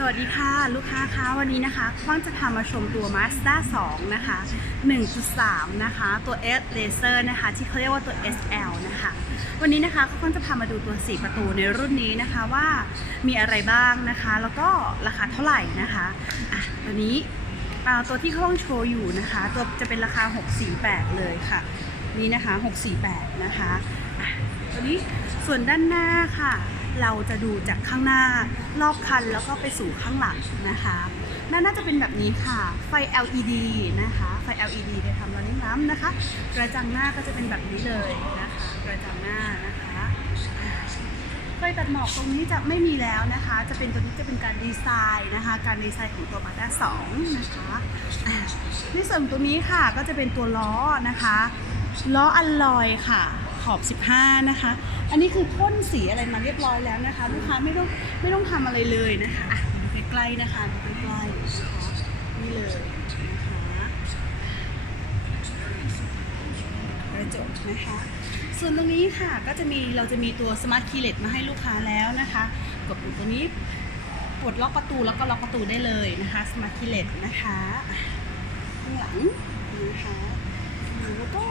สวัสดีค่ะลูกค้าคะวันนี้นะคะกว้างจะพามาชมตัว Mazda 2 นะคะ 1.3 นะคะ ตัว S Laser นะคะ ที่เขาเรียกว่าตัว SL นะคะ วันนี้นะคะกว้างจะพามาดูตัว 4 ประตูในรุ่นนี้นะคะว่ามีอะไรบ้างนะคะ แล้วก็ราคาเท่าไหร่นะคะอะตัวนี้อ่าตัวที่เขาต้องโชว์อยู่นะคะ ตัวจะเป็นราคา 648 เลยค่ะ นี่นะคะ 648 นะคะอะตัวนี้ส่วนด้านหน้าค่ะ เราจะดูจากข้างหน้ารอบคันแล้วก็ไปสู่ข้างหลังนะคะนหน้าจะเป็นแบบนี้ค่ะ ไฟ LED นะคะ ไฟ LED จะทำเราเน้นน้ำนะคะ กระจังหน้าก็จะเป็นแบบนี้เลยนะคะ กระจังหน้านะคะไฟตัดหมอกตรงนี้จะไม่มีแล้วนะคะ จะเป็นตัวนี้จะเป็นการดีไซน์นะคะ การดีไซน์ของตัวมาด้า2นะคะในส่วนตรงนี้ค่ะก็จะเป็นตัวล้อนะคะ ล้ออัลลอยค่ะ อบ 15 นะคะ อันนี้คือพ่นสีอะไรมาเรียบร้อยแล้วนะคะ ลูกค้าไม่ต้องไม่ต้องทำอะไรเลยนะคะอะดูใกล้ๆนะคะดูใกล้ๆนะคะนี่เลยนะคะกระจกนะคะ ส่วนตรงนี้ค่ะก็จะมีเราจะมีตัว Smart Keyless มาให้ลูกค้าแล้วนะคะกดปุ่มตัวนี้ปลดล็อกประตูแล้วก็ล็อกประตูได้เลยนะคะ Smart Keyless นะคะอะข้างหลังนะคะแล้วก็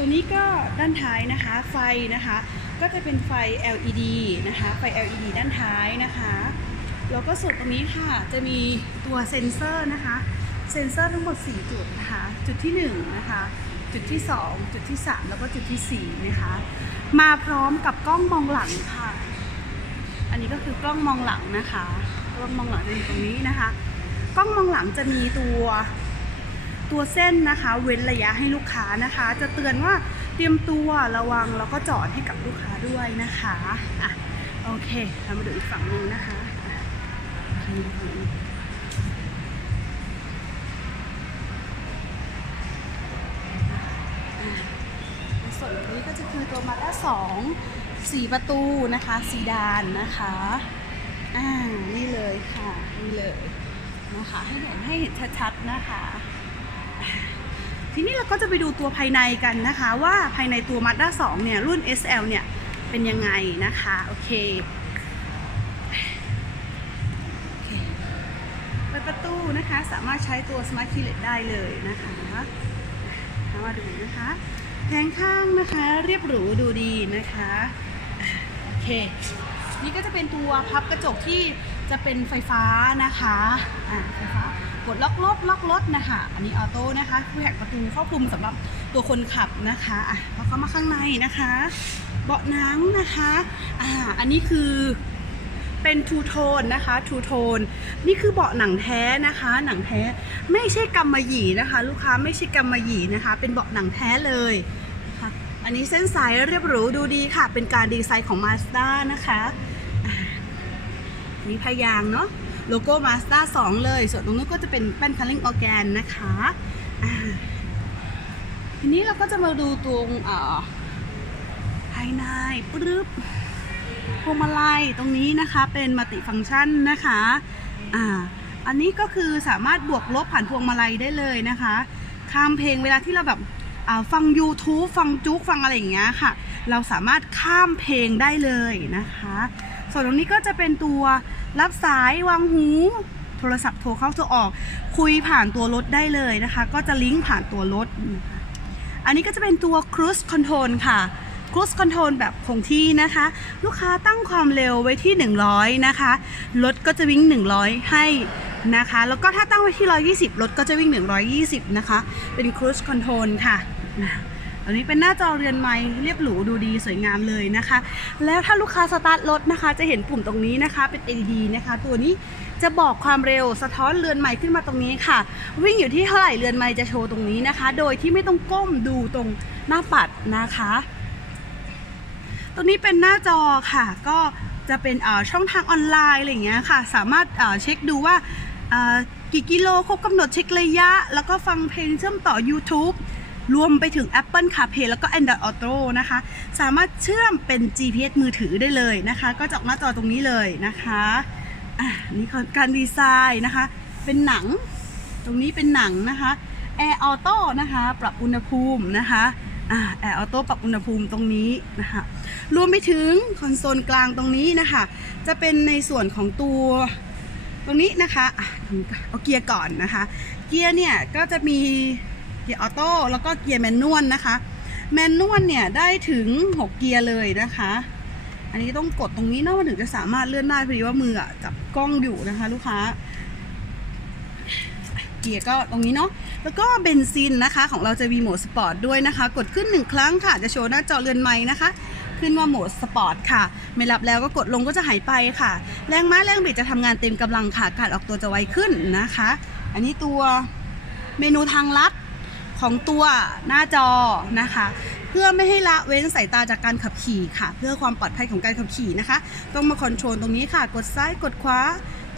ตัวนี้ก็ด้านท้ายนะคะไฟนะคะ ก็จะเป็นไฟ LED นะคะ ไฟ LED ด้านท้ายนะคะแล้วก็ส่วนตรงนี้ค่ะจะมีตัวเซ็นเซอร์นะคะ เซ็นเซอร์ทั้งหมด 4 จุดนะคะ จุดที่1นะคะจุดที่ 2 จุดที่ 3 แล้วก็จุดที่4นะคะมาพร้อมกับกล้องมองหลังค่ะ อันนี้ก็คือกล้องมองหลังนะคะกล้องมองหลังจะอยู่ตรงนี้นะคะ กล้องมองหลังจะมีตัว ตัวเส้นนะคะ เว้นระยะให้ลูกค้านะคะ จะเตือนว่าเตรียมตัวระวังแล้วก็จอดให้กับลูกค้าด้วยนะคะอะโอเคเรามาดูอีกฝั่งนึงนะคะส่วนนี้ก็จะคือตัวมาด้าสองสี่ประตูนะคะ สีดานนะคะอ่านี่เลยค่ะ นี่เลยนะคะให้เห็นให้เห็นชัดๆนะคะ ทีนี้เราก็จะไปดูตัวภายในกันนะคะ ว่าภายในตัว Mazda 2 เนี่ย รุ่น SL เนี่ย เป็นยังไงนะคะ โอเคเปิดประตูนะคะ สามารถใช้ตัว Smart Keyless ได้เลยนะคะมาดูนะคะแผงข้างนะคะเรียบหรูดูดีนะคะโอเค นี่ก็จะเป็นตัวพับกระจกที่จะเป็นไฟฟ้านะคะอ่าไฟฟ้า กดล็อกรถล็อกรถนะคะ อันนี้ออโต้นะคะคือแหกประตูครอบคลุมสำหรับตัวคนขับนะคะอะแล้วก็มาข้างในนะคะ เบาะหนังนะคะอ่าอันนี้คือเป็นทูโทนนะคะทูโทนนี่คือเบาะหนังแท้นะคะ หนังแท้ไม่ใช่กำมะหยี่นะคะ ลูกค้าไม่ใช่กำมะหยี่นะคะ เป็นเบาะหนังแท้เลยค่ะอันนี้เส้นสายเรียบหรูดูดีค่ะ เป็นการดีไซน์ของ Mazda นะคะอ่ามีพยางเนาะ โลโก้ Mazda 2เลย ส่วนตรงนู้นก็จะเป็นแป้นคัลลิ่งออแกนนะคะทีนี้เราก็จะมาดูตรงภายในปึ๊บพวงมาลัยตรงนี้นะคะเป็นมัลติฟังก์ชันนะคะอ่าอันนี้ก็คือสามารถบวกลบผ่านพวงมาลัยได้เลยนะคะ ข้ามเพลงเวลาที่เราแบบฟัง YouTube ฟังจุ๊กฟังอะไรอย่างเงี้ยค่ะ เราสามารถข้ามเพลงได้เลยนะคะ ส่วนตรงนี้ก็จะเป็นตัวรับสายวางหู โทรศัพท์โทรเข้าโทรออก คุยผ่านตัวรถได้เลยนะคะ ก็จะลิงก์ผ่านตัวรถ อันนี้ก็จะเป็นตัว Cruise Control ค่ะ Cruise Control แบบคงที่นะคะ ลูกค้าตั้งความเร็วไว้ที่ 100 นะคะ รถก็จะวิ่ง 100 ให้นะคะ แล้วก็ถ้าตั้งไว้ที่ 120 รถก็จะวิ่ง 120 นะคะ เป็น Cruise Control ค่ะนะ อันนี้เป็นหน้าจอเรือนไม้เรียบหรูดูดีสวยงามเลยนะคะ แล้วถ้าลูกค้าสตาร์ทรถนะคะ จะเห็นปุ่มตรงนี้นะคะเป็น LED นะคะ ตัวนี้จะบอกความเร็วสะท้อนเรือนไม้ขึ้นมาตรงนี้ค่ะ วิ่งอยู่ที่เท่าไหร่เรือนไม้จะโชว์ตรงนี้นะคะ โดยที่ไม่ต้องก้มดูตรงหน้าปัดนะคะ ตัวนี้เป็นหน้าจอค่ะ ก็จะเป็นช่องทางออนไลน์อะไรอย่างเงี้ยค่ะ สามารถเช็คดูว่ากี่กิโลครบกำหนดเช็คระยะ แล้วก็ฟังเพลงเชื่อมต่อ YouTube รวมไปถึง Apple CarPlay แล้วก็ Android Auto นะคะ สามารถเชื่อมเป็น GPS มือถือได้เลยนะคะ ก็จะออกหน้าจอตรงนี้เลยนะคะอะนี่การดีไซน์นะคะ เป็นหนังตรงนี้เป็นหนังนะคะ Air Auto นะคะปรับอุณหภูมินะคะแอ่า Air Auto ปรับอุณหภูมิตรงนี้นะคะรวมไปถึงคอนโซลกลางตรงนี้นะคะ จะเป็นในส่วนของตัวตรงนี้นะคะเอาเกียร์ก่อนนะคะ เกียร์เนี่ยก็จะมี กียร์ออโต้แล้วก็เกียร์แมนนวลนะคะ แมนนวลเนี่ยได้ถึง 6 เกียร์เลยนะคะ อันนี้ต้องกดตรงนี้เนาะมันถึงจะสามารถเลื่อนได้พอดีว่ามืออะจับกล้องอยู่นะคะ ลูกค้า เกียร์ก็ตรงนี้เนาะแล้วก็เบนซินนะคะของเราจะมีโหมดสปอร์ตด้วยนะคะ กดขึ้นหนึ่งครั้งค่ะ จะโชว์หน้าจอเรือนไม้นะคะขึ้นว่าโหมดสปอร์ตค่ะ ไม่รับแล้วก็กดลงก็จะหายไปค่ะ แรงม้าแรงบิดจะทำงานเต็มกำลังค่ะ การออกตัวจะไวขึ้นนะคะ อันนี้ตัวเมนูทางลัด ของตัวหน้าจอนะคะ เพื่อไม่ให้ละเว้นสายตาจากการขับขี่ค่ะ เพื่อความปลอดภัยของการขับขี่นะคะ ต้องมาคอนโทรลตรงนี้ค่ะ กดซ้ายกดขวา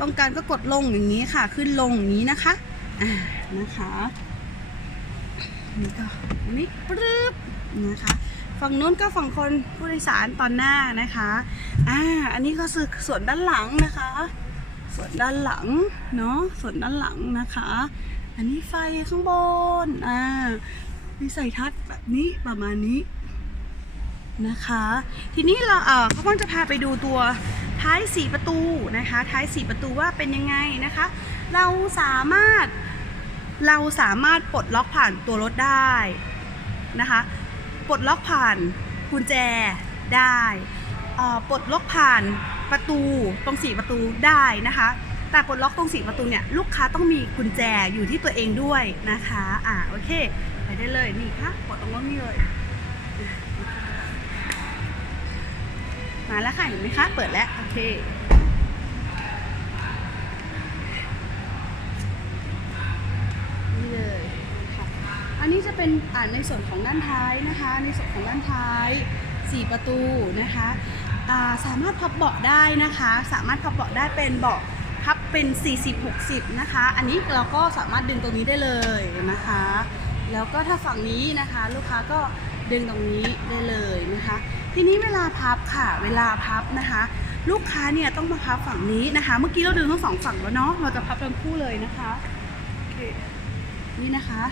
ต้องการก็กดลงอย่างนี้ค่ะ ขึ้นลงอย่างนี้นะคะอ่านะคะนี่ก็อันนี้ปรึ๊บนะคะฝั่งนู้นก็ฝั่งคนผู้โดยสารตอนหน้านะคะ อ่า อันนี้ก็คือส่วนด้านหลังนะคะ ส่วนด้านหลังเนาะส่วนด้านหลังนะคะ อันนี้ไฟข้างบนอ่าวิสัยทัศน์แบบนี้ประมาณนี้นะคะ ทีนี้เราเออเขาก็จะพาไปดูตัวท้ายสี่ประตูนะคะ ท้ายสี่ประตูว่าเป็นยังไงนะคะ เราสามารถเราสามารถปลดล็อกผ่านตัวรถได้นะคะ ปลดล็อกผ่านกุญแจได้อ่อปลดล็อกผ่าน ประตูตรงสี่ประตูได้นะคะ แต่ปลดล็อกตรงสี่ประตูเนี่ยลูกค้าต้องมีกุญแจอยู่ที่ตัวเองด้วยนะคะอ่าโอเค ไปได้เลยนี่ค่ะกดตรงนู้เลยมาแล้วค่ะเห็นไหมคะเปิดแล้วโอเคนี่เลยค่ะอันนี้จะเป็นอ่านในส่วนของด้านท้ายนะคะ ในส่วนของด้านท้าย 4 ประตูนะคะ สามารถพับเบาะได้นะคะ สามารถพับเบาะได้เป็นเบาะพับเป็น 40-60 นะคะ อันนี้เราก็สามารถดึงตรงนี้ได้เลยนะคะ แล้วก็ถ้าฝั่งนี้นะคะ ลูกค้าก็ดึงตรงนี้ได้เลยนะคะ ทีนี้เวลาพับค่ะ เวลาพับนะคะ ลูกค้าเนี่ยต้องมาพับฝั่งนี้นะคะ เมื่อกี้เราดึงทั้งสองฝั่งแล้วเนาะ เราจะพับทั้งคู่เลยนะคะโอเคนี่นะคะ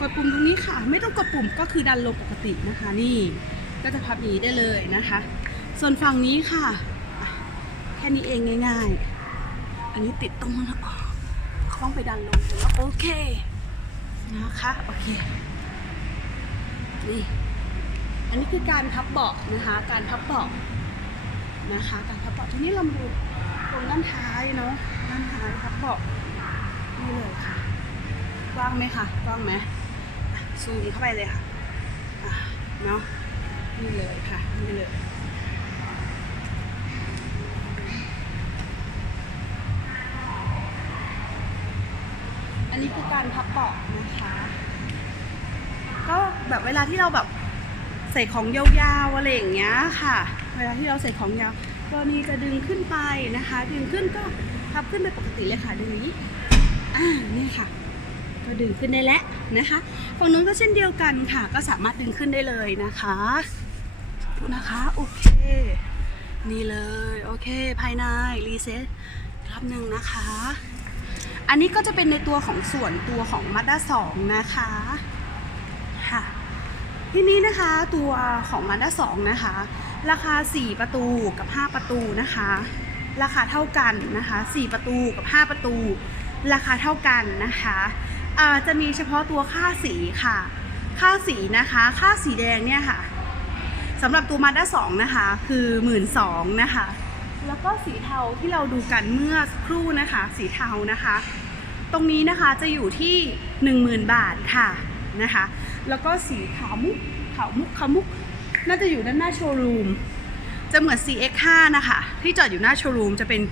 กดปุ่มตรงนี้ค่ะ ไม่ต้องกดปุ่มก็คือดันลงปกตินะคะ นี่ ก็จะพับอย่างนี้ได้เลยนะคะ ส่วนฝั่งนี้ค่ะ แค่นี้เองง่าย ๆ อันนี้ติดตรงนั้นอ๋อคล้องไปดันลงแล้วโอเค นะคะโอเคนี่อันนี้คือการพับเบาะนะคะ การพับเบาะนะคะ การพับเบาะทีนี้เรามาดูตรงด้านท้ายเนาะด้านท้ายพับเบาะนี่เลยค่ะกว้างไหมคะกว้างไหมซูมเข้าไปเลยค่ะอะเนาะนี่เลยค่ะนี่เลย นี้คือการพับเบาะนะคะ ก็แบบเวลาที่เราแบบใส่ของยาวๆอะไรอย่างเงี้ยค่ะ เวลาที่เราใส่ของยาวกรณีจะดึงขึ้นไปนะคะ ดึงขึ้นก็พับขึ้นไปปกติเลยค่ะดึงอย่างนี้อ่านี่ค่ะ ก็ดึงขึ้นได้แล้วนะคะฝั่งนู้นก็เช่นเดียวกันค่ะ ก็สามารถดึงขึ้นได้เลยนะคะนะคะโอเค นี่เลย โอเค ภายในรีเซ็ตรอบหนึ่งนะคะ อันนี้ก็จะเป็นในตัวของส่วนตัวของ Mazda 2นะคะค่ะทีนี้นะคะตัวของ Mazda 2นะคะ ราคา 4 ประตูกับ 5 ประตูนะคะ ราคาเท่ากันนะคะ 4 ประตูกับ 5 ประตู ราคาเท่ากันนะคะจะมีเฉพาะตัวค่าสีค่ะ ค่าสีนะคะ ค่าสีแดงเนี่ยค่ะสำหรับตัว Mazda 2นะคะ คือ1 2ื่นสองนะคะแล้วก็สีเทาที่เราดูกันเมื่อครู่นะคะ สีเทานะคะ ตรงนี้นะคะจะอยู่ที่ 10,000 บาทค่ะนะคะ แล้วก็สีขาวมุกขาวมุกขาวมุกน่าจะอยู่ด้านหน้าโชว์รูมจะเหมือน CX5 นะคะ ที่จอดอยู่หน้าโชว์รูมจะเป็น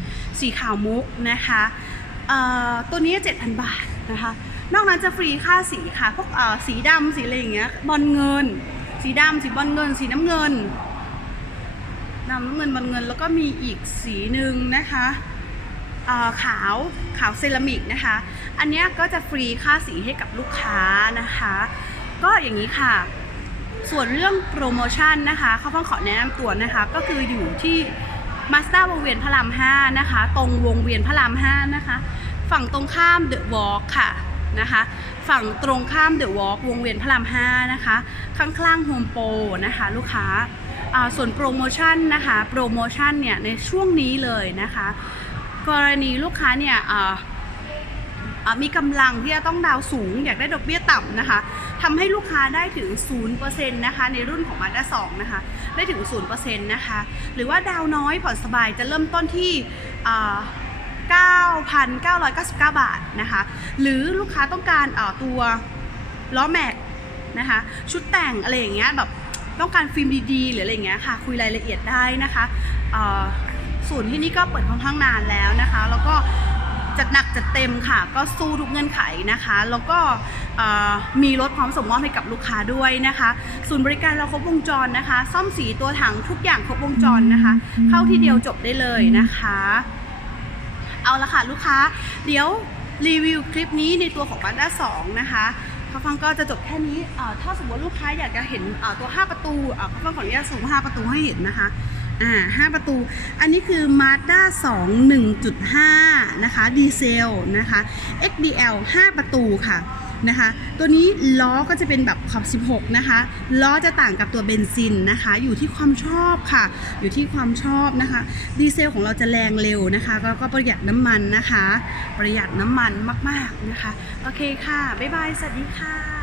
สีขาวมุกนะคะตัวนี้ 7,000 บาทนะคะ นอกนั้นจะฟรีค่าสีค่ะพวกสีดำสีอะไรอย่างเงี้ยบอลเงิน สีดำสีบอลเงิน สีน้ำเงินน้ำเงินบอลเงินแล้วก็มีอีกสีหนึ่งนะคะ ขาวขาวเซรามิกนะคะ อันนี้ก็จะฟรีค่าสีให้กับลูกค้านะคะ ก็อย่างนี้ค่ะ ส่วนเรื่องโปรโมชั่นนะคะเขาต้องขอแนะนำตัวนะคะ ก็คืออยู่ที่มาสเตอร์วงเวียนพระราม5นะคะ ตรงวงเวียนพระราม5นะคะ ฝั่งตรงข้ามเดอะวอล์กค่ะนะคะ ฝั่งตรงข้ามเดอะวอล์กวงเวียนพระราม5นะคะ ข้างๆโฮมโปรนะคะ ลูกค้าส่วนโปรโมชั่นนะคะ โปรโมชั่นเนี่ยในช่วงนี้เลยนะคะ กรณีลูกค้าเนี่ยมีกำลังที่จะต้องดาวสูง อยากได้ดอกเบี้ยต่ำนะคะทำให้ลูกค้าได้ถึง 0%นะคะในรุ่นของ Mazda 2นะคะได้ถึง 0%นะคะหรือว่าดาวน้อยผ่อนสบายจะเริ่มต้นที่อ่า9,999 บาทนะคะหรือลูกค้าต้องการตัวล้อแม็กนะคะชุดแต่งอะไรอย่างเงี้ยแบบต้องการฟิล์มดีๆ หรืออะไรอย่างเงี้ยค่ะ คุยรายละเอียดได้นะคะ ศูนย์ที่นี่ก็เปิดค่อนข้างนานแล้วนะคะ แล้วก็จัดหนักจัดเต็มค่ะ ก็สู้ทุกเงื่อนไขนะคะ แล้วก็มีรถพร้อมส่งมอบให้กับลูกค้าด้วยนะคะ ศูนย์บริการเราครบวงจรนะคะ ซ่อมสีตัวถังทุกอย่างครบวงจรนะคะ เข้าที่เดียวจบได้เลยนะคะ เอาละค่ะลูกค้า เดี๋ยวรีวิวคลิปนี้ในตัวของ Mazda 2นะคะข้าฟังก็จะจบแค่นี้เอ่อถ้าสมมติลูกค้าอยากจะเห็นเอ่อตัว 5 ประตูเอ่อข้าฟังขออนุญาตสูง5ประตูให้เห็นนะคะ อ่า5ประตู อันนี้คือ Mazda 2 1.5 นะคะ ดีเซลนะคะ XDL 5 ประตูค่ะนะคะ ตัวนี้ล้อก็จะเป็นแบบขอบ 16 นะคะ ล้อจะต่างกับตัวเบนซินนะคะ อยู่ที่ความชอบค่ะ อยู่ที่ความชอบนะคะ ดีเซลของเราจะแรงเร็วนะคะแล้วก็ประหยัดน้ำมันนะคะ ประหยัดน้ำมันมาก ๆ นะคะ โอเคค่ะ บ๊ายบาย สวัสดีค่ะ